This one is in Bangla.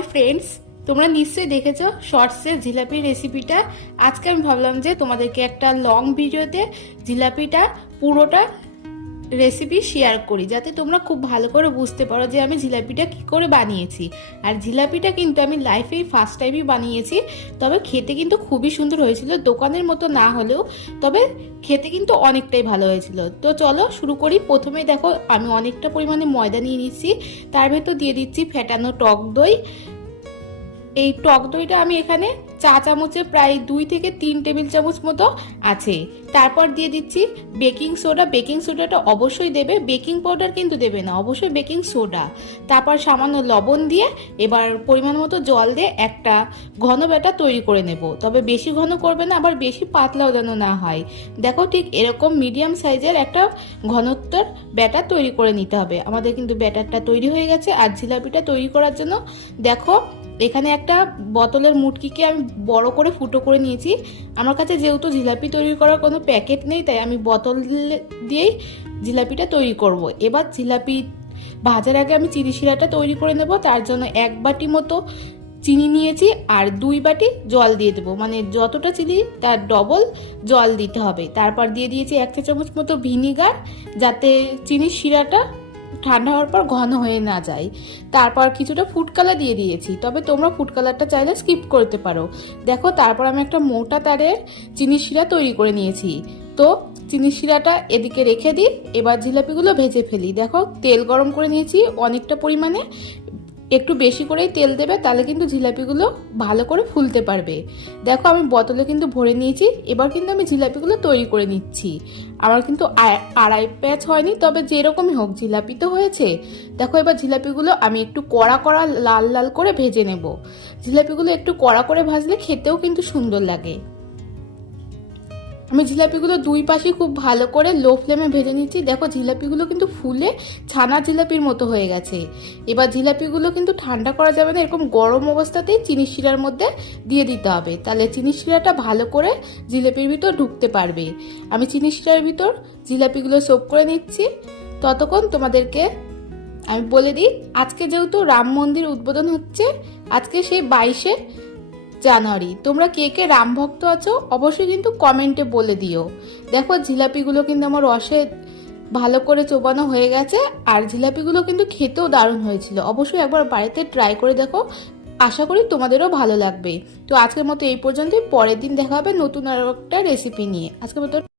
হাই ফ্রেন্ডস তোমরা নিশ্চয়ই দেখেছ শর্টসের জিলাপির রেসিপিটা আজকে আমি ভাবলাম যে তোমাদেরকে একটা লং ভিডিওতে জিলাপিটা, পুরোটা রেসিপি শেয়ার করি, যাতে তোমরা খুব ভালো করে বুঝতে পারো যে আমি জিলাপিটা কি করে বানিয়েছি। আর জিলাপিটা কিন্তু আমি লাইফেই ফার্স্ট টাইমই বানিয়েছি, তবে খেতে কিন্তু খুবই সুন্দর হয়েছিল, দোকানের মতো না হলেও, তবে খেতে কিন্তু অনেকটাই ভালো হয়েছিল। তো চলো শুরু করি, প্রথমেই দেখো আমি অনেকটা পরিমাণে ময়দা নিয়ে নিচ্ছি, তার ভেতর দিয়ে দিচ্ছি ফেটানো টক দই এই টক দইটা আমি এখানে চা চামচে প্রায় দুই থেকে তিন টেবিল চামচ মতো আছে। তারপর দিয়ে দিচ্ছি বেকিং সোডা। বেকিং সোডাটা অবশ্যই দেবে। বেকিং পাউডার কিন্তু দেবে না, অবশ্যই বেকিং সোডা। তারপর সামান্য লবণ দিয়ে এবার পরিমাণ মতো জল দিয়ে একটা ঘন ব্যাটা তৈরি করে নেব। তবে বেশি ঘন করবে না, আবার বেশি পাতলাও যেন না হয়। দেখো ঠিক এরকম মিডিয়াম সাইজের একটা ঘনত্বর ব্যাটার তৈরি করে নিতে হবে। আমাদের কিন্তু ব্যাটারটা তৈরি হয়ে গেছে। আর জিলাপিটা তৈরি করার জন্য দেখো এখানে একটা বোতলের মুটকিকে আমি বড় করে ফুটো করে নিয়েছি। আমার কাছে যেহেতু জিলাপি তৈরি করার কোনো প্যাকেট নেই, তাই আমি বোতল দিয়েই জিলাপিটা তৈরি করব। এবার জিলাপি ভাজার আগে আমি চিনি শিরাটা তৈরি করে নেব, তার জন্য এক বাটি মতো চিনি নিয়েছি আর দুই বাটি জল দিয়ে দেবো। মানে যতটা চিনি, তার ডবল জল দিতে হবে। তারপর দিয়ে দিয়েছি এক চা চামচ মতো ভিনিগার, যাতে চিনির শিরাটা ঠান্ডা হওয়ার পর ঘন হয়ে না যায়। তারপর কিছুটা ফুড কালার দিয়ে দিয়েছি। তবে তোমরা ফুড কালারটা চাইলে স্কিপ করতে পারো। দেখো, তারপর আমি একটা মোটা তারের চিনি শিরা তৈরি করে নিয়েছি। তো, চিনি শিরাটা এদিকে রেখে দিই। এবার জিলাপিগুলো ভেজে ফেলি। দেখো, তেল গরম করে নিয়েছি অনেকটা পরিমাণে। একটু বেশি করেই তেল দেবে, তাহলে কিন্তু জিলাপিগুলো ভালো করে ফুলতে পারবে। দেখো আমি বোতলে কিন্তু ভরে নিয়েছি, এবার কিন্তু আমি জিলাপিগুলো তৈরি করে নিচ্ছি। আমার কিন্তু আড়াই প্যাচ হয়নি, তবে যেরকমই হোক জিলাপি তো হয়েছে। দেখো এবার জিলাপিগুলো আমি একটু কড়া কড়া লাল লাল করে ভেজে নেব। জিলাপিগুলো একটু কড়া করে ভাজলে খেতেও কিন্তু সুন্দর লাগে। আমি জিলাপিগুলো দুই পাশে খুব ভালো করে লো ফ্লেমে ভেজে নিচ্ছি। দেখো জিলাপিগুলো কিন্তু ফুলে ছানা জিলাপির মতো হয়ে গেছে। এবার জিলাপিগুলো কিন্তু ঠান্ডা করা যাবে না, এরকম গরম অবস্থাতেই চিনি শিরার মধ্যে দিয়ে দিতে হবে। তাহলে চিনি শিরাটা ভালো করে জিলাপির ভিতর ঢুকতে পারবে। আমি চিনি শিরার ভিতর জিলাপিগুলো সোপ করে নিচ্ছি। ততক্ষণ তোমাদেরকে আমি বলে দিই, আজকে যেহেতু রাম মন্দির উদ্বোধন হচ্ছে, আজকে সেই বাইশে জানুয়ারি। তোমরা কে কে রাম ভক্ত আছো, অবশ্যই কিন্তু কমেন্টে বলে দিও। দেখো, জিলাপিগুলো কিন্তু আমার রসে ভালো করে চোবানো হয়ে গেছে, আর জিলাপিগুলো কিন্তু খেতেও দারুণ হয়েছিল। অবশ্যই একবার বাড়িতে ট্রাই করে দেখো, আশা করি তোমাদেরও ভালো লাগবে। তো আজকের মতো এই পর্যন্তই, পরের দিন দেখা হবে নতুন আরও একটা রেসিপি নিয়ে। আজকের মতো